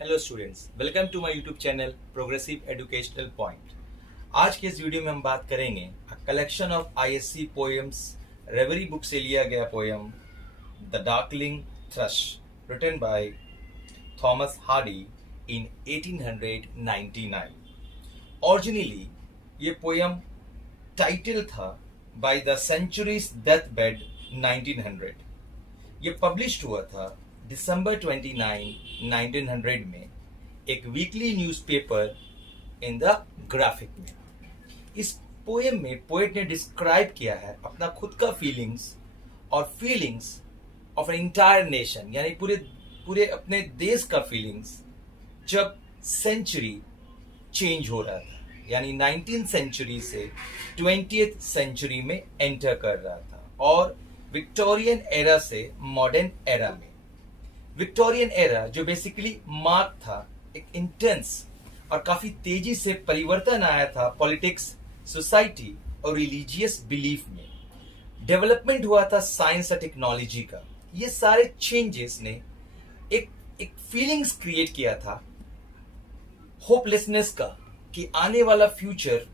Hello students, welcome to my YouTube channel progressive educational point. आज के इस video में हम बात करेंगे collection of ISC poems, reverie book से लिया गया poem the darkling thrush written by Thomas Hardy in 1899। Originally ये पोएम टाइटल था by the century's death bed 1900। ये पब्लिश हुआ था दिसंबर 29, 1900 में एक weekly newspaper in the graphic में। इस पोएम में पोएट ने डिस्क्राइब किया है अपना खुद का फीलिंग्स और feelings of an entire nation, यानी पूरे पूरे अपने देश का फीलिंग्स जब सेंचुरी चेंज हो रहा था, यानी 19th सेंचुरी से 20th सेंचुरी में एंटर कर रहा था और विक्टोरियन एरा से मॉडर्न एरा में। विक्टोरियन एरा जो बेसिकली मार्क था एक इंटेंस और काफी तेजी से परिवर्तन आया था पॉलिटिक्स, सोसाइटी और रिलीजियस बिलीफ में। डेवलपमेंट हुआ था साइंस और टेक्नोलॉजी का। ये सारे चेंजेस ने एक एक फीलिंग्स क्रिएट किया था होपलेसनेस का कि आने वाला फ्यूचर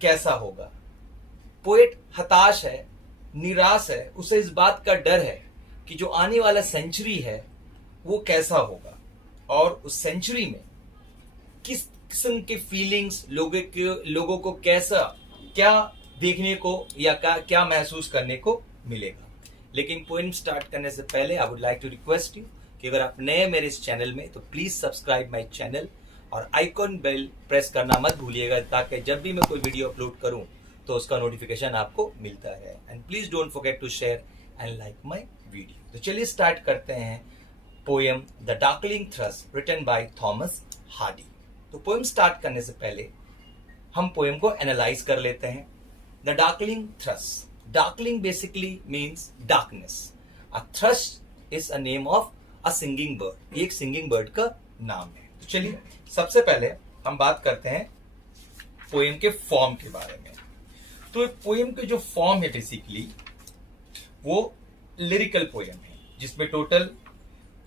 कैसा होगा। पोएट हताश है, निराश है, उसे इस बात का डर है कि जो आने वाला सेंचुरी है वो कैसा होगा और उस सेंचुरी में किस किस्म के फीलिंग्स लोगों को कैसा क्या देखने को या क्या महसूस करने को मिलेगा। लेकिन पोएम स्टार्ट करने से पहले I would like to request you कि अगर आप नए मेरे इस चैनल में तो प्लीज सब्सक्राइब माय चैनल और आइकॉन बेल प्रेस करना मत भूलिएगा, ताकि जब भी मैं कोई वीडियो अपलोड करूं तो उसका नोटिफिकेशन आपको मिलता रहे। And please don't forget to share and like my video. तो चलिए स्टार्ट करते हैं poem the darkling thrush written by Thomas Hardy. तो पोएम स्टार्ट करने से पहले हम पोएम को एनालाइज कर लेते हैं। The darkling thrust, darkling basically means darkness. A thrust is a name of a singing bird, एक सिंगिंग बर्ड का नाम है। तो चलिए सबसे पहले हम बात करते हैं पोएम के फॉर्म के बारे में। तो पोएम के जो फॉर्म है बेसिकली वो लिरिकल पोएम है, जिसमें टोटल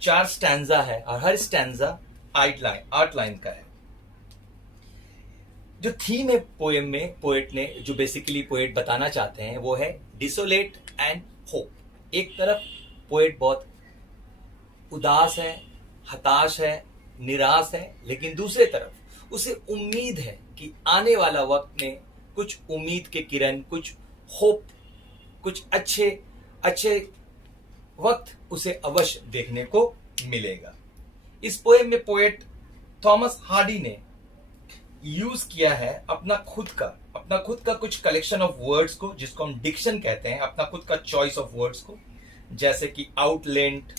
4 स्टैंजा है और हर स्टैंजा 8 लाइन का है। जो थीम है पोएम में पोएट ने, जो बेसिकली पोएट बताना चाहते हैं वो है डिसोलेट एंड होप। एक तरफ पोएट बहुत उदास है, हताश है, निराश है, लेकिन दूसरे तरफ उसे उम्मीद है कि आने वाला वक्त में कुछ उम्मीद के किरण, कुछ होप, कुछ अच्छे वक्त उसे अवश्य देखने को मिलेगा। इस पोएम में पोएट थॉमस हार्डी ने यूज किया है अपना खुद का कुछ कलेक्शन ऑफ वर्ड्स को, जिसको हम डिक्शन कहते हैं, अपना खुद का चॉइस ऑफ वर्ड्स को, जैसे कि outleant,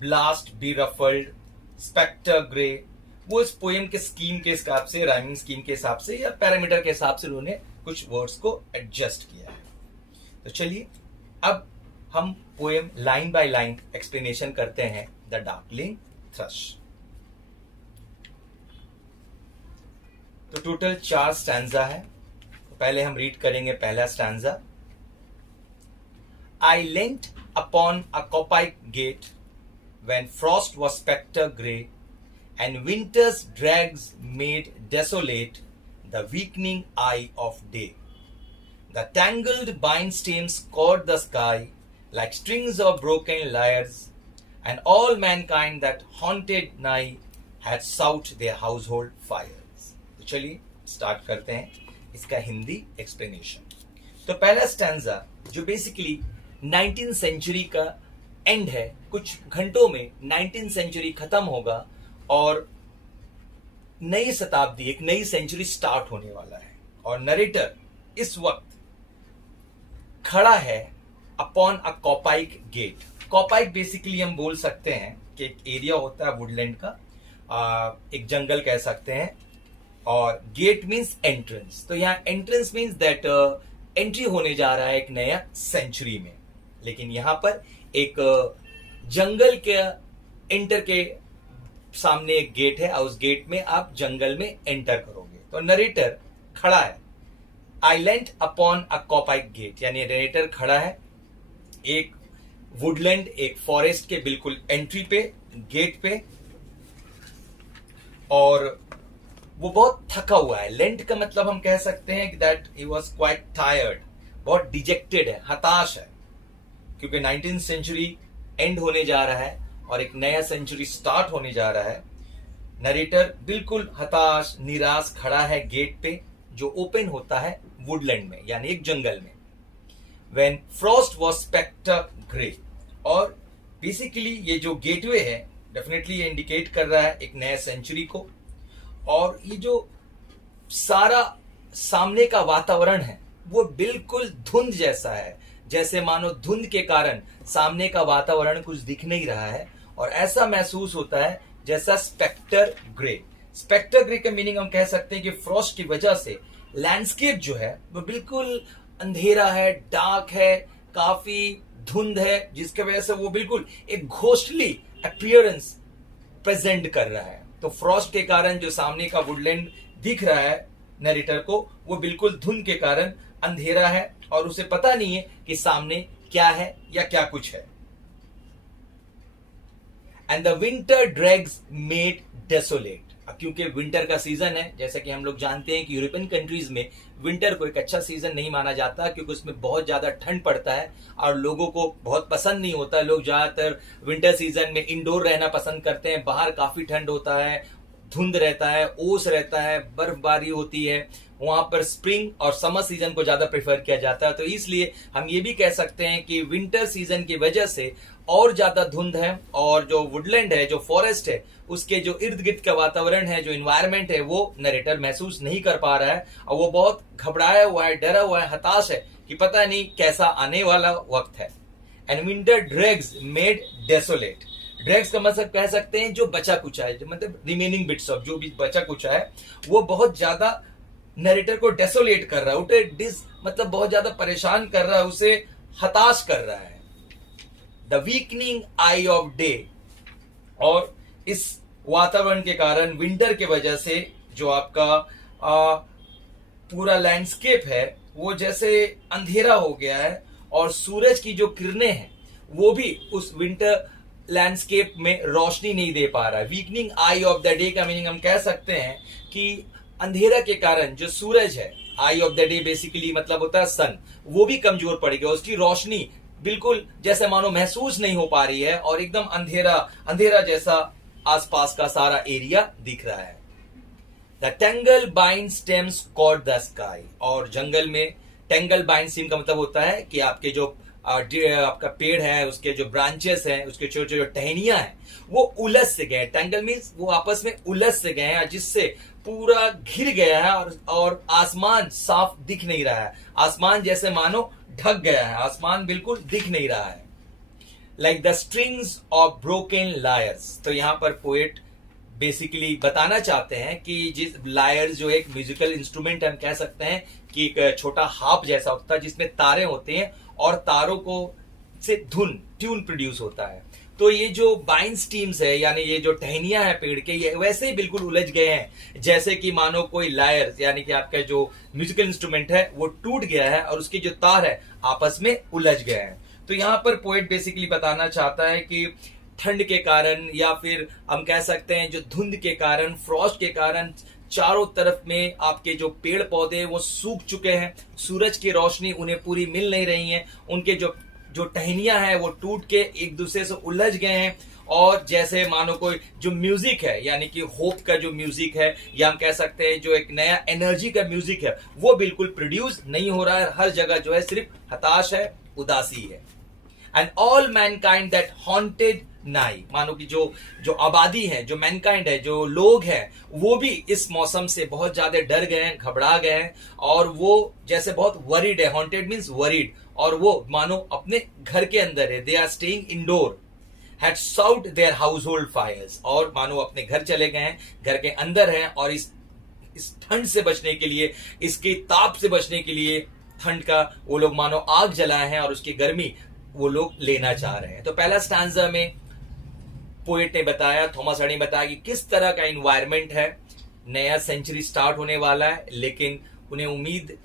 blast, B ruffled, spectre grey. वो इस पोएम के स्कीम के हिसाब से, राइमिंग स्कीम के हिसाब से या पैरामीटर के हिसाब से उन्होंने कुछ वर्ड्स को एडजस्ट किया है। तो चलिए अब हम poem line by line explanation करते हैं द डार्कलिंग थ्रश। तो टोटल 4 स्टैंजा है। तो पहले हम रीड करेंगे पहला stanza. I leant upon a coppice gate when frost was spectre grey and winter's dregs made desolate the weakening eye of day. The tangled bine stems caught the sky like strings of broken lyres, and all mankind that haunted night had sought their household fires। तो चलिए start करते हैं इसका Hindi explanation. तो पहला stanza जो basically 19th century का and है, कुछ घंटों में 19th सेंचुरी खत्म होगा और नई शताब्दी, एक नई सेंचुरी स्टार्ट होने वाला है और नरेटर इस वक्त खड़ा है upon a coppice gate. कॉपाइक basically हम बोल सकते हैं कि एक एरिया होता है वुडलैंड का, एक जंगल कह सकते हैं, और गेट मींस एंट्रेंस। तो यहाँ एंट्रेंस मींस दैट एंट्री होने जा रहा है एक नया सेंचुरी में। लेकिन यहाँ पर एक जंगल के एंटर के सामने एक गेट है और उस गेट में आप जंगल में एंटर करोगे। तो नरेटर खड़ा है, आई leant upon a coppice gate, यानी नरेटर खड़ा है एक वुडलैंड, एक फॉरेस्ट के बिल्कुल एंट्री पे, गेट पे, और वो बहुत थका हुआ है। लेंट का मतलब हम कह सकते हैं that he was quite tired, बहुत डिजेक्टेड है, हताश है, क्योंकि 19th सेंचुरी एंड होने जा रहा है और एक नया सेंचुरी स्टार्ट होने जा रहा है। नरेटर बिल्कुल हताश निराश खड़ा है गेट पे, जो ओपन होता है वुडलैंड में, यानी एक जंगल में। When frost was spectre grey, और बेसिकली ये जो गेटवे है डेफिनेटली ये इंडिकेट कर रहा है एक नया सेंचुरी को। और ये जो सारा सामने का वातावरण है वो बिल्कुल धुंध जैसा है, जैसे मानो धुंध के कारण सामने का वातावरण कुछ दिख नहीं रहा है, और ऐसा महसूस होता है जैसा स्पेक्टर ग्रे। स्पेक्टर ग्रे का मीनिंग हम कह सकते हैं कि फ्रॉस्ट की वजह से लैंडस्केप जो है वो बिल्कुल अंधेरा है, डार्क है, काफी धुंध है, जिसके वजह से वो बिल्कुल एक घोस्टली अपीयरेंस प्रेजेंट कर रहा है। तो फ्रॉस्ट के कारण जो सामने का वुडलैंड दिख रहा है नरेटर को, वो बिल्कुल धुंध के कारण अंधेरा है और उसे पता नहीं है कि सामने क्या है या क्या कुछ है। And the winter drags made desolate, क्योंकि विंटर का सीजन है, जैसे कि हम लोग जानते हैं कि यूरोपियन कंट्रीज में विंटर को एक अच्छा सीजन नहीं माना जाता, क्योंकि उसमें बहुत ज्यादा ठंड पड़ता है और लोगों को बहुत पसंद नहीं होता। लोग ज्यादातर विंटर सीजन में इंडोर रहना पसंद करते हैं। बाहर काफी ठंड होता है, धुंध रहता है, ओस रहता है, बर्फबारी होती है। वहां पर स्प्रिंग और समर सीजन को ज्यादा प्रेफर किया जाता है। तो इसलिए हम ये भी कह सकते हैं कि विंटर सीजन की वजह से और ज्यादा धुंध है, और जो वुडलैंड है, जो फॉरेस्ट है, उसके जो इर्द गिर्द का वातावरण है, जो इन्वायरमेंट है, वो नरेटर महसूस नहीं कर पा रहा है और वो बहुत घबराया हुआ है, डरा हुआ है, हताश है कि पता नहीं कैसा आने वाला वक्त है। And winter drags made desolate, drags का मतलब कह सकते हैं जो बचा कुचा है, मतलब रिमेनिंग बिट्स ऑफ जो भी बचा कुचा है, वो बहुत ज्यादा नरेटर को डेसोलेट कर रहा है, उसे मतलब बहुत ज्यादा परेशान कर रहा है, उसे हताश कर रहा है। The weakening eye of day, और इस वातावरण के कारण, विंटर के वजह से जो आपका पूरा लैंडस्केप है वो जैसे अंधेरा हो गया है, और सूरज की जो किरणें हैं वो भी उस विंटर लैंडस्केप में रोशनी नहीं दे पा रहा है। Weakening eye of the day का मीनिंग हम कह सकते हैं कि अंधेरा के कारण जो सूरज है, आई ऑफ द डे बेसिकली मतलब होता है सन, वो भी कमजोर पड़ गया, उसकी रोशनी बिल्कुल जैसे मानो महसूस नहीं हो पा रही है और एकदम अंधेरा अंधेरा जैसा आसपास का सारा एरिया दिख रहा है। The tangle bind stems caught the sky, और जंगल में टेंगल बाइंड स्टेम का मतलब होता है कि आपके जो आपका पेड़ है, उसके जो ब्रांचेस हैं, उसके छोटे जो टहनियां हैं, वो उलझ से गए। टेंगल मीन्स वो आपस में उलझ से गए हैं, जिससे पूरा घिर गया है और आसमान साफ दिख नहीं रहा है। आसमान जैसे मानो ढक गया है, आसमान बिल्कुल दिख नहीं रहा है। Like the strings of broken lawyers, तो यहां पर पोएट बेसिकली बताना चाहते हैं कि जिस लायर्स जो एक म्यूजिकल इंस्ट्रूमेंट हम कह सकते हैं कि एक छोटा हार्प जैसा होता है जिसमें तारे होते हैं और तारों को से ट्यून प्रोड्यूस होता है। तो ये जो बाइंड स्टीम्स है, यानी ये जो टहनियां हैं पेड़ के, ये वैसे ही बिल्कुल उलझ गए हैं जैसे कि मानो कोई लायर यानी कि आपका जो म्यूजिकल इंस्ट्रूमेंट है वो टूट गया है और उसके जो तार है आपस में उलझ गए हैं। तो यहाँ पर पोएट बेसिकली बताना चाहता है कि ठंड के कारण या फिर हम कह सकते हैं जो धुंध के कारण, फ्रॉस्ट के कारण चारों तरफ में आपके जो पेड़ पौधे वो सूख चुके हैं, सूरज की रोशनी उन्हें पूरी मिल नहीं रही है, उनके जो टहनियां हैं वो टूट के एक दूसरे से उलझ गए हैं, और जैसे मानो कोई जो म्यूजिक है यानी कि होप का जो म्यूजिक है या हम कह सकते हैं जो एक नया एनर्जी का म्यूजिक है वो बिल्कुल प्रोड्यूस नहीं हो रहा है। हर जगह जो है सिर्फ हताश है, उदासी है। And all Mankind that haunted नाई, मानो कि जो आबादी है, जो मैनकाइंड है, जो लोग हैं, वो भी इस मौसम से बहुत ज्यादा डर गए हैं, घबरा गए हैं, और वो जैसे बहुत वरीड है। हॉन्टेड मीन्स वरीड, और वो मानो अपने घर के अंदर है। They are staying indoor, had solved their household fires, और मानो अपने घर चले गए हैं, घर के अंदर हैं, और इस ठंड से बचने के लिए, इसके ताप से बचने के लिए, ठंड का वो लोग मानो आग जलाए हैं और उसकी गर्मी वो लोग लेना चाह रहे हैं। तो पहला स्टैंजा में पोएट ने बताया, थॉमस हर्डी ने बताया कि किस तरह का एनवायरनमेंट है, नया सेंचुरी स्टार्ट होने वाला है, लेकिन उन्हें उम्मीद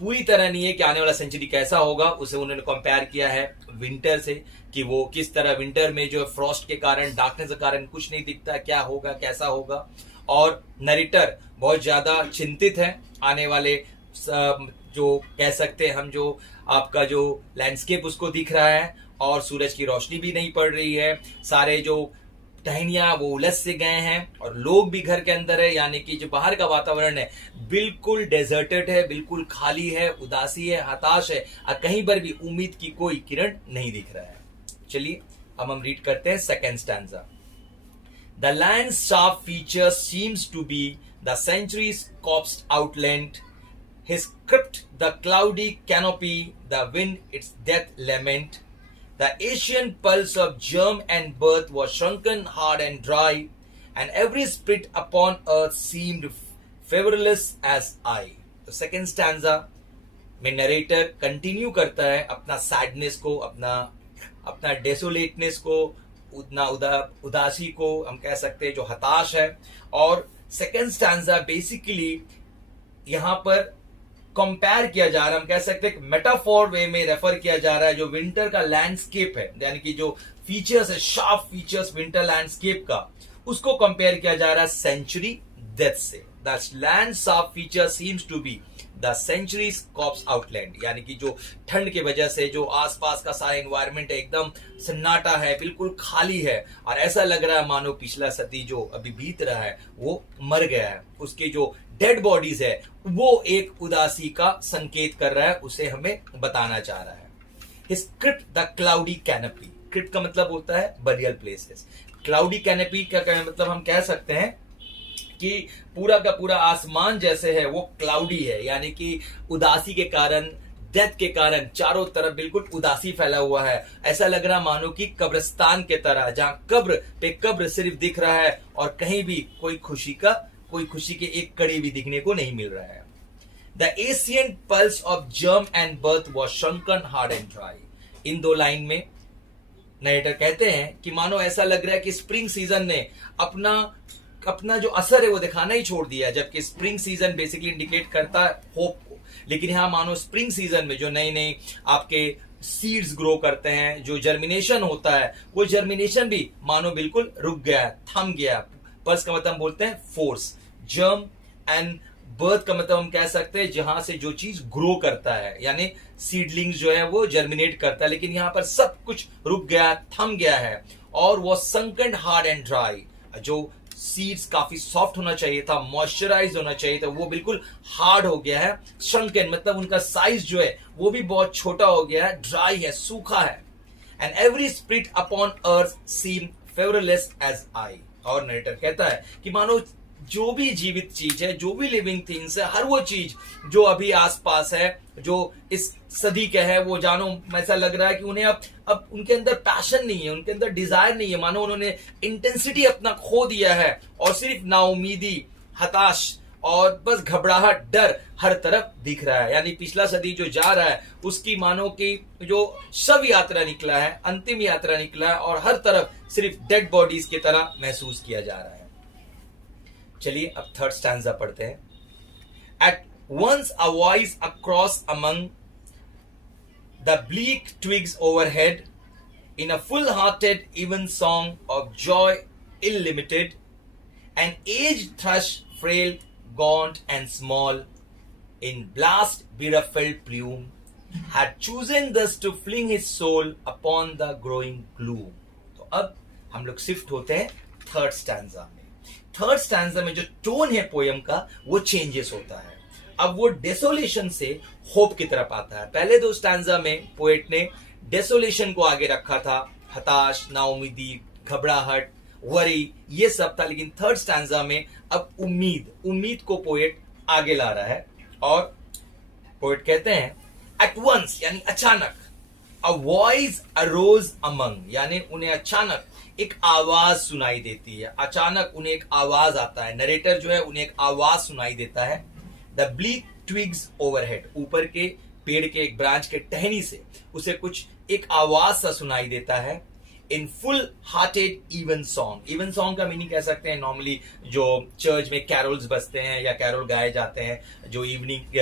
पूरी तरह नहीं है कि आने वाला सेंचुरी कैसा होगा। उसे उन्होंने कंपेयर किया है विंटर से, कि वो किस तरह विंटर में जो फ्रॉस्ट के कारण, डार्कनेस के कारण कुछ नहीं दिखता, क्या होगा, कैसा होगा। और नरेटर बहुत ज्यादा चिंतित है आने वाले जो कह सकते हैं हम, जो आपका जो लैंडस्केप उसको दिख रहा है और सूरज की रोशनी भी नहीं पड़ रही है, सारे जो टहनियां वो उलझ से गए हैं और लोग भी घर के अंदर है, यानी कि जो बाहर का वातावरण है बिल्कुल डेजर्टेड है, बिल्कुल खाली है, उदासी है, हताश है और कहीं पर भी उम्मीद की कोई किरण नहीं दिख रहा है। चलिए अब हम रीड करते हैं second stanza. The land's sharp feature seems to be the century's corpsed outland. His crypt, the cloudy canopy, the wind its death lament. The Asian pulse of germ and birth was shrunken hard and dry, and every spirit upon earth seemed feverless as I. तो second stanza में narrator continue करता है अपना sadness को, अपना डेसोलेटनेस को, उदासी को हम कह सकते हैं, जो हताश है। और सेकेंड स्टैंजा बेसिकली यहां पर कंपेयर किया जा रहा है, हम कह सकते हैं मेटाफोर वे में रेफर किया जा रहा है, जो विंटर का लैंडस्केप है, यानी कि जो फीचर्स है, शार्प फीचर्स विंटर लैंडस्केप का, उसको कंपेयर किया जा रहा है सेंचुरी डेथ से। The land sharp feature seems to be the century's corpse outland, यानी कि जो ठंड की वजह से जो आसपास का सारा एनवायरनमेंट है एकदम सन्नाटा है, बिल्कुल खाली है और ऐसा लग रहा है मानो पिछला सदी जो अभी बीत रहा है वो मर गया है। उसकी जो डेड बॉडीज है वो एक उदासी का संकेत कर रहा है, उसे हमें बताना चाह रहा है। His crypt the cloudy canopy, crypt का मतलब होता है बरियल प्लेसेस, क्लाउडी कैनपी का मतलब हम कह सकते हैं कि पूरा का पूरा आसमान जैसे है वो क्लाउडी है, यानी कि उदासी के कारण, डेथ के कारण चारों तरफ बिल्कुल उदासी फैला हुआ है। ऐसा लग रहा मानो कि कब्रिस्तान के तरह, जहां कब्र पे कब्र सिर्फ दिख रहा है और कहीं भी कोई खुशी के एक कड़ी भी दिखने को नहीं मिल रहा है। The ancient pulse of germ and birth was shrunken hard and dry. इन दो लाइन में नरेटर कहते हैं कि मानो ऐसा लग रहा है कि स्प्रिंग सीजन ने अपना जो असर है वो दिखाना ही छोड़ दिया, जबकि स्प्रिंग सीजन बेसिकली इंडिकेट करता है होप को। लेकिन यहां मानो स्प्रिंग सीजन में जो नए नए आपके सीड्स ग्रो करते हैं, जो जर्मिनेशन होता है, वो जर्मिनेशन भी मानो बिल्कुल रुक गया है, थम गया। पल्स का मतलब हम बोलते हैं फोर्स, जर्म एंड बर्थ का मतलब हम कह सकते हैं जहां से जो चीज ग्रो करता है, यानी सीडलिंग्स जो है वो जर्मिनेट करता है। लेकिन यहां पर सब कुछ रुक गया, थम गया है और वो संकन हार्ड एंड ड्राई, जो सीड्स काफी सॉफ्ट होना चाहिए था, मॉइस्चराइज होना चाहिए था, वो बिल्कुल हार्ड हो गया है। शंकन मतलब उनका साइज जो है वो भी बहुत छोटा हो गया है, ड्राई है, सूखा है। And every spirit upon earth seem fervourless as I. और नरेटर कहता है कि मानो जो भी जीवित चीज है, जो भी लिविंग थिंग्स है, हर वो चीज जो अभी आसपास है, जो इस सदी का है, वो जानो ऐसा लग रहा है कि उन्हें अब उनके अंदर पैशन नहीं है, उनके अंदर डिजायर नहीं है, मानो उन्होंने इंटेंसिटी अपना खो दिया है और सिर्फ नाउमीदी, हताश और बस घबराहट, डर हर तरफ दिख रहा है। यानी पिछला सदी जो जा रहा है उसकी मानो कि जो शव यात्रा निकला है, अंतिम यात्रा निकला है और हर तरफ सिर्फ डेड बॉडीज की तरह महसूस किया जा रहा है। चलिए अब थर्ड स्टैंजा पढ़ते हैं। At once a voice across among the bleak twigs overhead in a full hearted even song of joy illimited, an aged thrush frail, gaunt and small, in blast beruffled plume, had chosen thus to fling his soul upon the growing gloom. तो अब हम लोग shift होते हैं third stanza में। Third stanza में जो tone है पोयम का वो चेंजेस होता है। अब वो डेसोलेशन से होप की तरफ आता है। पहले दो स्टैंजा में पोएट ने डेसोलेशन को आगे रखा था, हताश, नाउमीदी, घबराहट, वरी, ये सब था। लेकिन थर्ड स्टैंजा में अब उम्मीद को पोएट आगे ला रहा है और पोएट कहते हैं एट वंस यानी अचानक, अ वॉइस अरोज अमंग यानी उन्हें अचानक एक आवाज सुनाई देती है, अचानक उन्हें एक आवाज आता है। नरेटर जो है उन्हें एक आवाज सुनाई देता है। द ब्लीक ट्विग्स ओवरहेड, ऊपर के पेड़ के एक ब्रांच के टहनी से उसे कुछ एक आवाज सा सुनाई देता है। In full hearted even song का मीनिंग कह सकते हैं नॉर्मली जो चर्च में कैरोल्स बजते हैं या कैरोल गाए जाते हैं, जो इवनिंग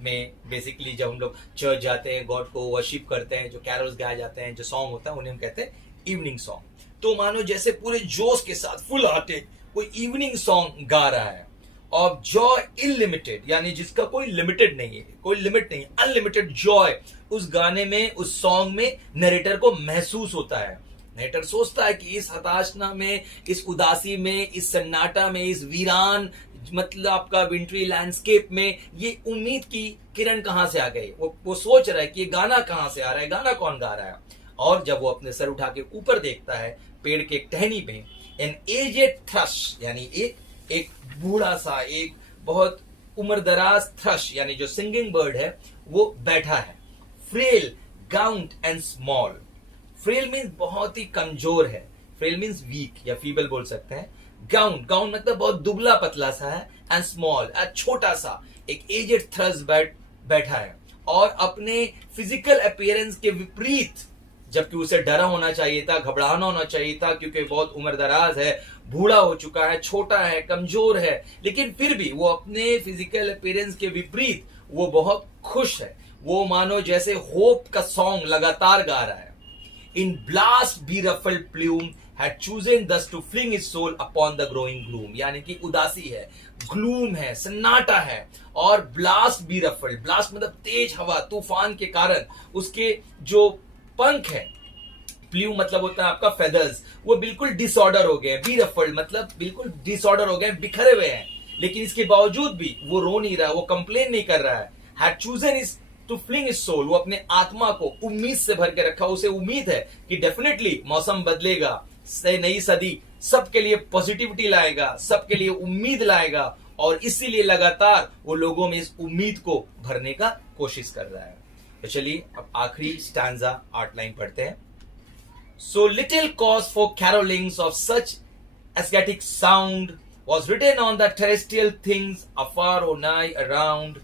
में बेसिकली जब हम लोग चर्च जाते हैं, गॉड को वर्शिप करते हैं, जो कैरोल्स गाए जाते हैं, जो सॉन्ग होता है उन्हें हम कहते हैं इवनिंग सॉन्ग। तो मानो जैसे पूरे जोश के साथ फुल हार्टेड कोई इवनिंग सॉन्ग गा रहा है, ऑफ जॉय इनलिमिटेड, यानी जिसका कोई लिमिटेड नहीं है, कोई लिमिट नहीं है, अनलिमिटेड जॉय उस गाने में, उस सॉन्ग में नरेटर को महसूस होता है। नरेटर सोचता है कि इस हताशना में, इस उदासी में, इस सन्नाटा में, इस वीरान मतलब आपका विंट्री लैंडस्केप में ये उम्मीद की किरण कहां से आ गई। वो सोच रहा है कि ये गाना कहां से आ रहा है, गाना कौन गा रहा है। और जब वो अपने सर उठा के ऊपर देखता है, पेड़ के एक टहनी में एन एजेड थ्रश, यानी एक बूढ़ा सा, एक बहुत उम्रदराज थ्रश यानी जो सिंगिंग बर्ड है, वो बैठा है। Frail, gaunt and small. Frail means बहुत ही कमजोर है, फ्रेल मीन्स वीक या फीबल बोल सकते हैं। गाउंट, गाउंट मतलब बहुत दुबला पतला सा है, एंड स्मॉल, छोटा सा, एक एजेड थ्रश बैठा है। और अपने फिजिकल अपीयरेंस के विपरीत, जबकि उसे डरा होना चाहिए था, घबराना होना चाहिए था, क्योंकि बहुत उम्र दराज है, बूढ़ा हो चुका है, छोटा है, कमजोर है, लेकिन फिर भी वो अपने फिजिकल अपीयरेंस के विपरीत वो बहुत खुश है। वो मानो जैसे होप का सॉन्ग लगातार गा रहा है। In blast B ruffled plume had chosen thus to fling his soul upon the growing gloom, यानी कि उदासी है, ग्लूम है, सन्नाटा है, और ब्लास्ट बी रफल्ड, ब्लास्ट मतलब तेज हवा, तूफान के कारण उसके जो पंख है, प्लू मतलब होता है आपका फेदर्स, वो बिल्कुल डिसऑर्डर हो गए। बी रफल्ड मतलब बिल्कुल डिसऑर्डर हो गए, बिखरे हुए हैं, लेकिन इसके बावजूद भी वो रो नहीं रहा, वो कंप्लेन नहीं कर रहा है। Had chosen is to fling his soul, वो अपने आत्मा को उम्मीद से भर के रखा। उसे उम्मीद है कि डेफिनेटली मौसम बदलेगा, नई सदी सबके लिए पॉजिटिविटी लाएगा, सबके लिए उम्मीद लाएगा, और इसीलिए लगातार वो लोगों में इस उम्मीद को भरने का कोशिश कर रहा है। तो चलिए अब आखिरी स्टैंजा 8 लाइन पढ़ते हैं। So little cause for carolings of such ascetic sound was written on the terrestrial things afar or nigh around,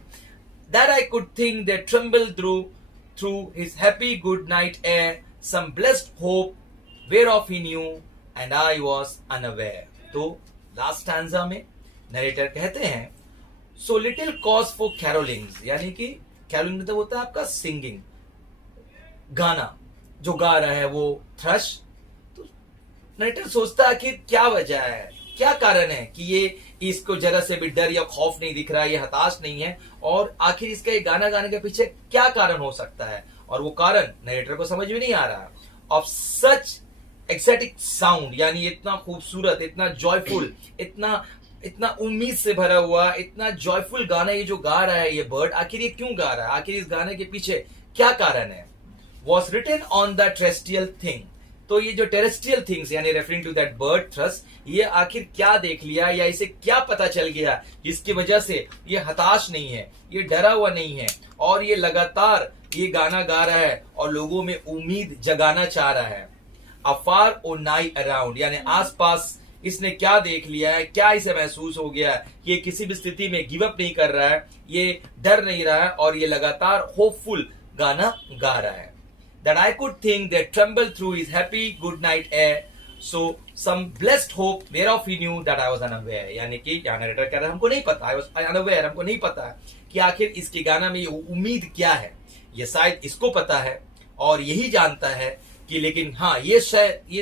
that I could think they trembled through his happy good night air some blessed hope whereof he knew and I was unaware। तो last stanza में narrator कहते हैं, so little cause for carolings, यानी कि कैरोलिंग मतलब होता है आपका सिंगिंग, गाना, जो गा रहा है वो थ्रश। तो नरेटर सोचता है कि क्या वजह है, क्या कारण है कि ये इसको जरा से भी डर या खौफ नहीं दिख रहा है, ये हताश नहीं है, और आखिर इसका ये गाना गाने के पीछे क्या कारण हो सकता है। और वो कारण नरेटर को समझ में नहीं आ रहा। ऑफ सच एक्साइटिंग साउंड, यानी इतना खूबसूरत, इतना जॉयफुल, इतना उम्मीद से भरा हुआ, इतना जॉयफुल गाना ये जो गा रहा है ये बर्ड, आखिर ये क्यों गा रहा है, आखिर इस गाने के पीछे क्या कारण है। Was written on the terrestrial thing, तो ये जो टेरेस्ट्रियल थिंग्स यानी रेफरिंग टू दैट बर्ड थ्रस, ये आखिर क्या देख लिया या इसे क्या पता चल गया जिसकी वजह से ये हताश नहीं है, ये डरा हुआ नहीं है, और ये लगातार ये गाना गा रहा है और लोगों में उम्मीद जगाना चाह रहा है। अफार और नाई अराउंड, यानी आसपास इसने क्या देख लिया है, क्या इसे महसूस हो गया है, ये किसी भी स्थिति में गिव अप नहीं कर रहा है, ये डर नहीं रहा है, और ये लगातार होपफुल गाना गा रहा है। That I could think they trembled through his happy good night air, so some blessed hope whereof he knew that I was unaware, यानी कि यहाँ नरेटर कह रहा है हमको नहीं पता, I was unaware, हमको नहीं पता कि आखिर इसके गाना में ये उम्मीद क्या है। ये शायद इसको पता है और यही जानता है कि, लेकिन हाँ ये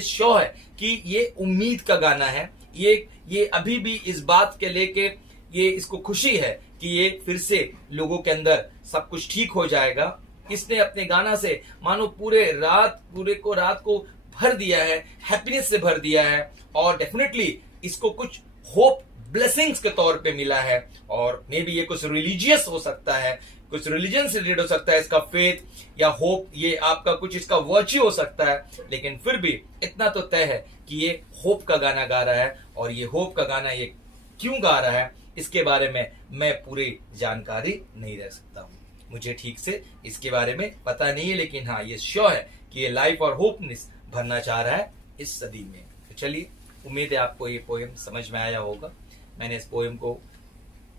श्योर है कि ये उम्मीद का गाना है, ये अभी भी इस बात के लेके ये इसको खुशी है कि ये फिर से लोगों के अंदर सब कुछ ठीक हो जाएगा। इसने अपने गाना से मानो पूरे रात को भर दिया है, हैप्पीनेस से भर दिया है, और डेफिनेटली इसको कुछ होप ब्लेसिंग्स के तौर पे मिला है। और मे बी ये कुछ रिलीजियस हो सकता है, कुछ रिलीजन से रिलेटेड हो सकता है, इसका फेथ या होप, ये आपका कुछ इसका वर्च्यू हो सकता है, लेकिन फिर भी इतना तो तय है कि ये होप का गाना गा रहा है। और ये होप का गाना ये क्यों गा रहा है इसके बारे में मैं पूरी जानकारी नहीं रख सकता हूँ, मुझे ठीक से इसके बारे में पता नहीं है, लेकिन हाँ ये श्योर है कि ये लाइफ और होपनेस भरना चाह रहा है इस सदी में। तो चलिए, उम्मीद है आपको ये पोएम समझ में आया होगा। मैंने इस पोएम को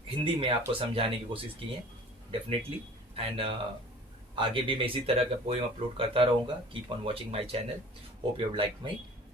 हिंदी में आपको समझाने की कोशिश की है डेफिनेटली, एंड आगे भी मैं इसी तरह का पोएम अपलोड करता रहूंगा। Keep on watching my channel, hope you like my